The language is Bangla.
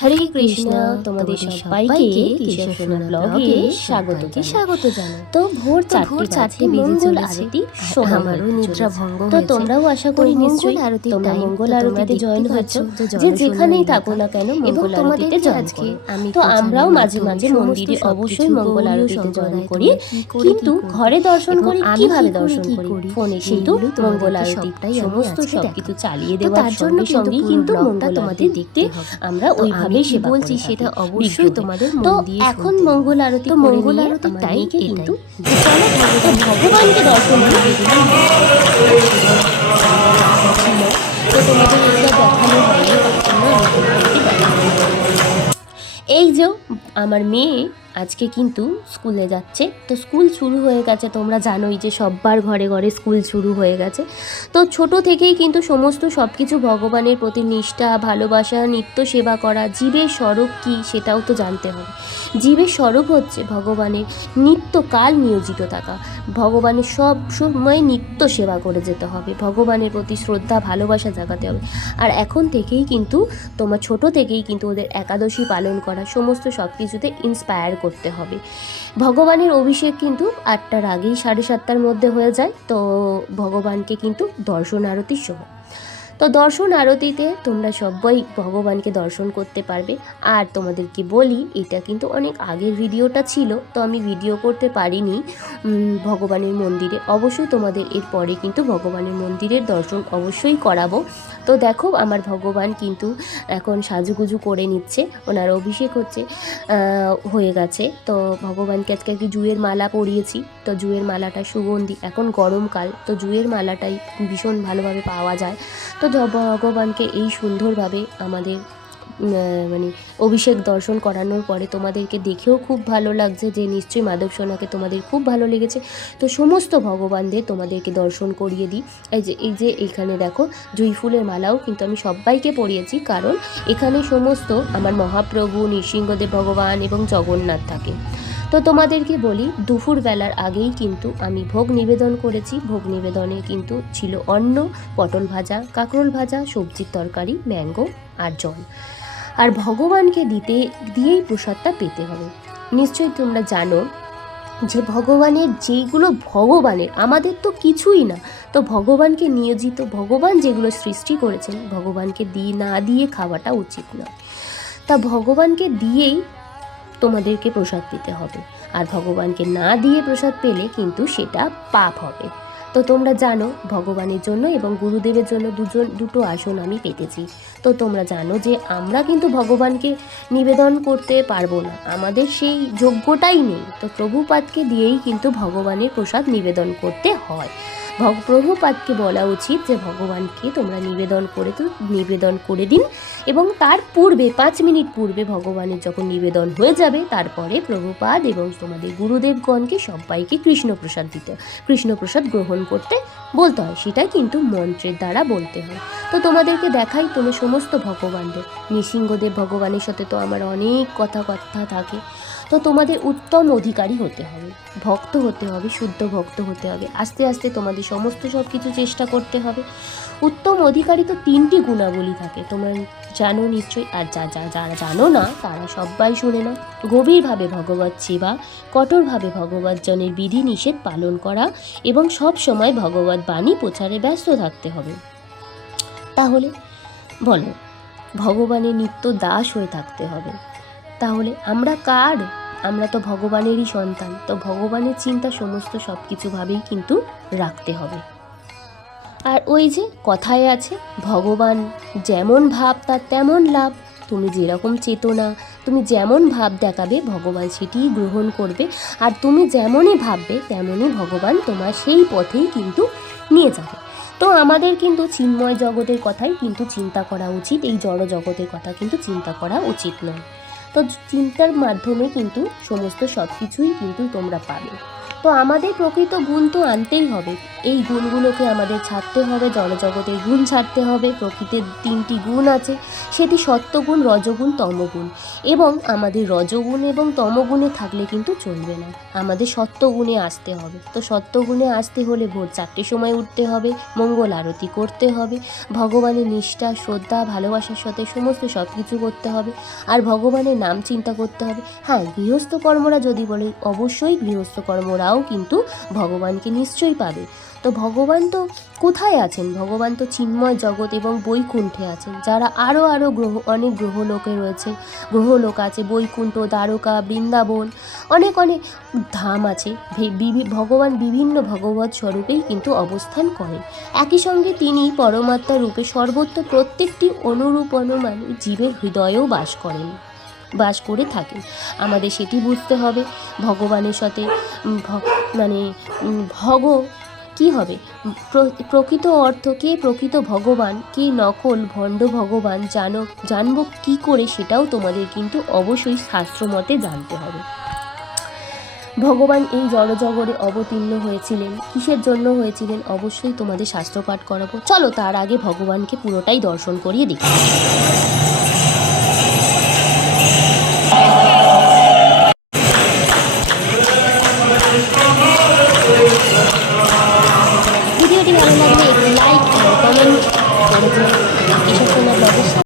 হরে কৃষ্ণ তোমাদের সবাইকে সোনা ব্লগে স্বাগত স্বাগত জানাই। তো ভোর ভোর চারটে মঙ্গল আরতি আমারও নিদ্রা ভঙ্গ তো তোমরাও আশা করি নিশ্চয়ই আরতি তোমরা মঙ্গল আরতিতে জয়েন হয়েছো। যে যেখানেই থাকো না কেন মঙ্গল আরতিতে জয়েন করো। আমি তো আমরাও মাঝে মাঝে মন্দিরে অবশ্যই মঙ্গল আরতিতে জয়েন করি। কিন্তু ঘরে দর্শন করি কীভাবে দর্শন করি ফোনে কিন্তু মঙ্গল আরতি সমস্ত সবকিছু চালিয়ে দেওয়ার সঙ্গে সঙ্গে কিন্তু মঙ্গল তোমাদের দেখতে আমরা ওইভাবেই সেবা বলছি সেটা অবশ্যই তোমাদের তো এখন মঙ্গল আরতি তো মঙ্গল আরতি তাই কিন্তু চলো ভগবানকে দর্শন করে তো তোমাদের এটা দেখানো হয়নি এই যে আমার মেয়ে আজকে কিন্তু স্কুলে যাচ্ছে। তো স্কুল শুরু হয়ে গেছে, তোমরা জানোই যে সব্বার ঘরে ঘরে স্কুল শুরু হয়ে গেছে। তো ছোট থেকেই কিন্তু সমস্ত সব কিছু ভগবানের প্রতি নিষ্ঠা, ভালোবাসা, নিত্য সেবা করা, জীবের স্বরূপ কী সেটাও তো জানতে হবে। জীবের স্বরূপ হচ্ছে ভগবানের নিত্যকাল নিয়োজিত থাকা। ভগবানের সব সময় নিত্য সেবা করে যেতে হবে। ভগবানের প্রতি শ্রদ্ধা, ভালোবাসা জাগাতে হবে। আর এখন থেকেই কিন্তু, তোমার ছোট থেকেই কিন্তু ওদের একাদশী পালন করা সমস্ত সব কিছুতে ইন্সপায়ার করতে হবে। ভগবানের অভিষেক কিন্তু আটটার আগেই সাড়ে সাতটার মধ্যে হয়ে যায়, তো ভগবানকে কিন্তু দর্শন আরতির সহ তো দর্শন আরতিতে তোমরা সবাই ভগবানকে দর্শন করতে পারবে। আর তোমাদেরকে বলি, এটা কিন্তু অনেক আগের ভিডিওটা ছিল, তো আমি ভিডিও করতে পারিনি ভগবানের মন্দিরে। অবশ্যই তোমাদের এরপরে কিন্তু ভগবানের মন্দিরের দর্শন অবশ্যই করাবো। তো দেখো, আমার ভগবান কিন্তু এখন সাজুগুজু করে নিচ্ছে, ওনার অভিষেক হচ্ছে হয়ে গেছে। তো ভগবানকে আজকে একটি জুয়ের মালা পরিয়েছি। তো জুয়ের মালাটা সুগন্ধি, এখন গরমকাল, তো জুয়ের মালাটাই ভীষণ ভালোভাবে পাওয়া যায়। তো ভগবানকে এই সুন্দরভাবে আমাদের মানে অভিষেক দর্শন করানোর পরে তোমাদেরকে দেখেও খুব ভালো লাগছে যে নিশ্চয়ই মাধব সোনাকে তোমাদের খুব ভালো লেগেছে। তো সমস্ত ভগবানদের তোমাদেরকে দর্শন করিয়ে দিই। এই যে এই যে এইখানে দেখো, জুই ফুলের মালাও কিন্তু আমি সবাইকে পরিয়েছি, কারণ এখানে সমস্ত আমার মহাপ্রভু, নৃসিংহদেব ভগবান এবং জগন্নাথ থাকে। তো তোমাদেরকে বলি দুপুর বেলার আগেই কিন্তু আমি ভোগ নিবেদন করেছি। ভোগ নিবেদনে কিন্তু ছিল অন্ন, পটল ভাজা, কাঁকরোল ভাজা, সবজির তরকারি, ম্যাঙ্গো আর জল। আর ভগবানকে দিতে, দিয়েই প্রসাদটা পেতে হবে। নিশ্চয়ই তোমরা জানো যে ভগবানের যেইগুলো ভগবানের, আমাদের তো কিছুই না। তো ভগবানকে নিয়োজিত, ভগবান যেগুলো সৃষ্টি করেছেন, ভগবানকে দিয়ে না দিয়ে খাওয়াটা উচিত নয় তা ভগবানকে দিয়েই তোমাদেরকে প্রসাদ পেতে হবে। আর ভগবানকে না দিয়ে প্রসাদ পেলে কিন্তু সেটা পাপ হবে। তো তোমরা জানো, ভগবানের জন্য এবং গুরুদেবের জন্য দুজন, দুটো আসন আমি পেতেছি। তো তোমরা জানো যে আমরা কিন্তু ভগবানকে নিবেদন করতে পারব না। আমাদের সেই যোগ্যটাই নেই। তো প্রভুপাদকে দিয়েই কিন্তু ভগবানের প্রসাদ নিবেদন করতে হয়। প্রভুপাদকে বলা উচিত যে, ভগবানকে তোমরা নিবেদন করে তো নিবেদন করে দিন এবং তার পূর্বে, পাঁচ মিনিট পূর্বে ভগবানের যখন নিবেদন হয়ে যাবে, তারপরে প্রভুপাদ এবং তোমাদের গুরুদেবগণকে সবাইকে কৃষ্ণপ্রসাদ দিতে, কৃষ্ণপ্রসাদ গ্রহণ করতে বলতে হয়। সেটা কিন্তু মন্ত্রের দ্বারা বলতে হয়। তো তোমাদেরকে দেখাই তুমি সমস্ত ভগবানদের। নৃসিংহদেব ভগবানের সাথে তো আমার অনেক কথা কথা থাকে। তো তোমাদের উত্তম অধিকারী হতে হবে। ভক্ত হতে হবে, শুদ্ধ ভক্ত হতে হবে। আস্তে আস্তে তোমাদের সমস্ত সব কিছু চেষ্টা করতে হবে। উত্তম অধিকারী তো তিনটি গুণাবলী থাকে। তোমরা জানো নিশ্চয়ই, আর যা যা যারা জানো না, তারা সবাই শুনে না গভীরভাবে ভগবত সেবা, কঠোরভাবে ভগবত জনের বিধি নিষেধ পালন করা এবং সব সময় ভগবত বাণী প্রচারে ব্যস্ত থাকতে হবে। তাহলে বলো, ভগবানের নিত্য দাস হয়ে থাকতে হবে। তাহলে আমরা কার আমরা তো ভগবানেরই সন্তান, তো ভগবানের চিন্তা সমস্ত সব কিছুভাবেই কিন্তু রাখতে হবে। আর ওই যে কথায় আছে, ভগবান যেমন ভাব তার তেমন লাভ। তুমি যেরকম চেতনা, তুমি যেমন ভাব দেখাবে, ভগবান সেটিই গ্রহণ করবে। আর তুমি যেমনই ভাববে, তেমনই ভগবান তোমার সেই পথেই কিন্তু নিয়ে যাবে। তো আমাদের কিন্তু চিন্ময় জগতের কথাই কিন্তু চিন্তা করা উচিত, এই জড় জগতের কথা কিন্তু চিন্তা করা উচিত নয়। তো চিন্তার মাধ্যমে কিন্তু সমস্ত সব কিছুই কিন্তু তোমরা পাবে। তো আমাদের প্রকৃত গুণ তো আনতেই হবে। এই গুণগুলোকে আমাদের ছাড়তে হবে জনজগতের গুণ ছাড়তে হবে, প্রকৃতির তিনটি গুণ আছে, সেটি সত্যগুণ, রজগুণ, তমগুণ। এবং আমাদের রজগুণ এবং তমগুণে থাকলে কিন্তু চলবে না। আমাদের সত্যগুণে আসতে হবে। তো সত্যগুণে আসতে হলে ভোর চারটের সময় উঠতে হবে, মঙ্গল আরতি করতে হবে, ভগবানের নিষ্ঠা, শ্রদ্ধা, ভালোবাসার সাথে সমস্ত সব কিছু করতে হবে। আর ভগবানের নাম চিন্তা করতে হবে। হ্যাঁ গৃহস্থ কর্মরা যদি বলে, অবশ্যই গৃহস্থ কর্মরাও কিন্তু ভগবানকে নিশ্চয়ই পাবে। তো ভগবান তো কোথায় আছেন? ভগবান তো চিন্ময় জগৎ এবং বৈকুণ্ঠে আছেন। যারা আরও আরও গ্রহ, অনেক গ্রহলোকে রয়েছে গ্রহলোক আছে, বৈকুণ্ঠ, দ্বারকা, বৃন্দাবন, অনেক অনেক ধাম আছে। ভগবান বিভিন্ন ভগবত স্বরূপেই কিন্তু অবস্থান করেন। একই সঙ্গে তিনি পরমাত্মা রূপে সর্বত্র প্রত্যেকটি অনুরূপ অনুমান জীবের হৃদয়েও বাস করেন। বাস করে থাকেন আমাদের সেটি বুঝতে হবে। ভগবানের সাথে মানে ভগ কি হবে? প্র- প্রকৃত অর্থ কে? প্রকৃত ভগবান কে? নকল, ভণ্ড ভগবান জানো, জানব কি করে সেটাও তোমাদের কিন্তু অবশ্যই শাস্ত্রমতে জানতে হবে। ভগবান এই জড়জগরে অবতীর্ণ হয়েছিলেন। কিসের জন্য হয়েছিলেন? অবশ্যই তোমাদের শাস্ত্রপাঠ করাবো। চলো তার আগে ভগবানকে পুরোটাই দর্শন করিয়ে দিই